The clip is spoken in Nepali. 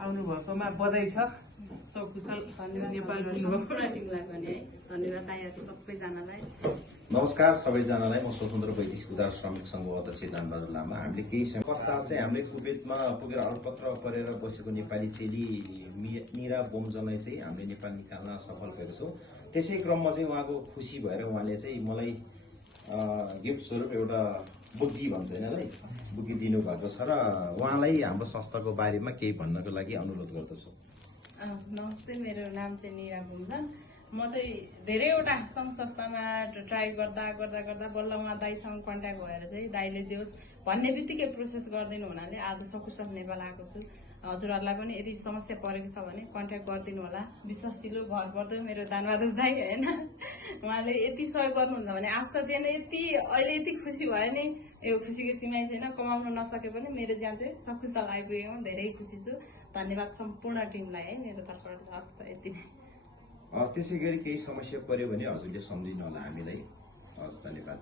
आउनुभएकोमा बधाई छ। सकुशल नेपाल टिमलाई पनि है धन्यवाद आइआएको सबैजनालाई। नमस्कार सबैजनालाई। म स्वतन्त्र वैदेशिक उद्धार श्रमिक संघको अध्यक्ष दानबहादुर लामा। हामीले केही समय पश्चात चाहिँ हामीले कुवेतमा पुगेर अलपत्र परेर बसेको नेपाली चेली निरा बोमजनलाई चाहिँ हामीले नेपाल निकाल्न सफल भएको छौँ। त्यसै क्रममा चाहिँ उहाँको खुसी भएर उहाँले चाहिँ मलाई गिफ्ट स्वरूप एउटा बुग्गी भन्छ हैनलाई बुग्गी दिनुभएको छ र उहाँलाई हाम्रो संस्थाको बारेमा केही भन्नको लागि अनुरोध गर्दछु। नमस्ते, मेरो नाम चाहिँ निरा बोमजन। म चाहिँ धेरैवटा सङ्घ संस्थामा ट्राई गर्दा गर्दा गर्दा बल्ल उहाँ दाईसँग कन्ट्याक्ट भएर चाहिँ दाईले जे होस् भन्ने बित्तिकै प्रोसेस गरिदिनु हुनाले आज सकुशल नेपाल आएको छु। हजुरहरूलाई पनि यदि समस्या परेको छ भने कन्ट्याक्ट गरिदिनु होला। विश्वासिलो भर पर्दो मेरो दानबहादुर दाई होइन, उहाँले यति सहयोग गर्नुहुन्छ भने आज त त्यहाँ यति अहिले यति खुसी भयो नि, यो खुसीको सीमै छैन। कमाउन नसके पनि मेरो ज्यान चाहिँ सकुशल आइपुगेकोमा धेरै खुसी छु। धन्यवाद सम्पूर्ण टिमलाई है मेरो तर्फबाट। हस् त यति नै। त्यसै गरी केही समस्या पर्यो भने हजुरले सम्झिनु होला हामीलाई। हस्, धन्यवाद।